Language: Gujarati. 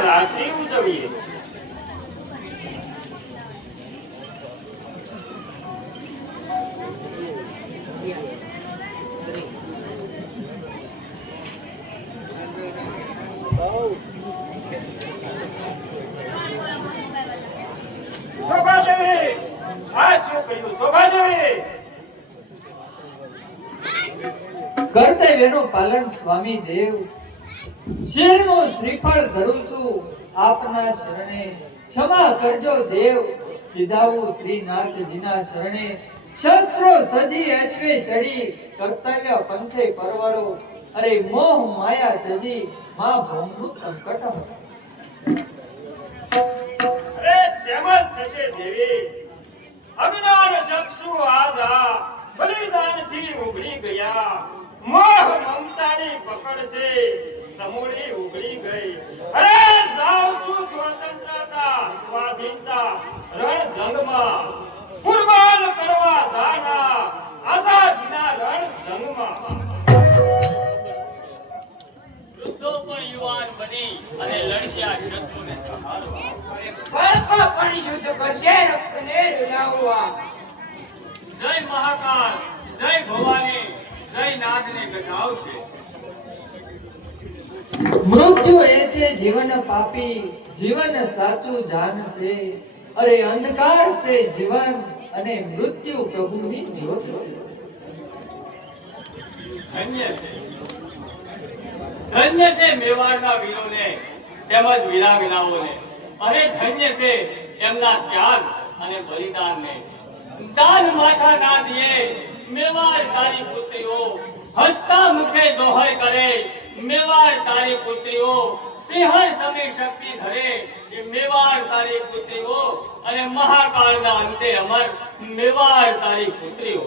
રાત્રિ શું કર્યું શોભાદેવી કર્તવ્યનું પાલન સ્વામી દેવ શિરનું શ્રીફળ ધરું છું. આપના શરણે ક્ષમા કરજો દેવ. સિધાવું શ્રીનાથજીના શરણે. શસ્ત્રો સજી અશ્વે ચડી. કર્તવ્ય પંથે પરવરો. અરે મોહ માયા તજી મા ભોમનું સંકટ અરે તેમ થશે દેવી. અજ્ઞાન ચક્ષુ આઝા બલિદાનથી ઉઘડી ગયા. મોહ મમતાની પકડ છે સમૂળી ઉઘડી ગઈ. અરે જાઉં શું સ્વતંત્રતા સ્વાધીનતા. રણ જંગમાં. કુરબાન કરવા જાના આઝાદીના રણ જંગમાં. વૃદ્ધો પણ યુવાન બની અને લડશે આ શત્રુને સંહારવા બાળકો પણ યુદ્ધ કરશે રક્તને રૂલાવવા. જય મહાકાલ જય ભવાની. મૃત્યુ એ છે જીવન પાપી જીવન સાચું જાન છે અરે અંધકાર છે જીવન અને મૃત્યુ પ્રભુની જ્યોત છે. ધન્ય છે. ધન્ય છે મેવાડના વીરોને તેમજ વીરાંગનાઓને. અને ધન્ય છે એમના ત્યાગ અને બલિદાનને. દાન માથા ના દિએ મેવાડ તારી પુત્રીઓ હસતા મુખે જોહર કરે, મેવાડ તારી પુત્રીઓ, સિંહણ સમી શક્તિ ધરે કે મેવાડ તારી પુત્રીઓ અને મહાકાળના અંતે અમર મેવાડ તારી પુત્રીઓ.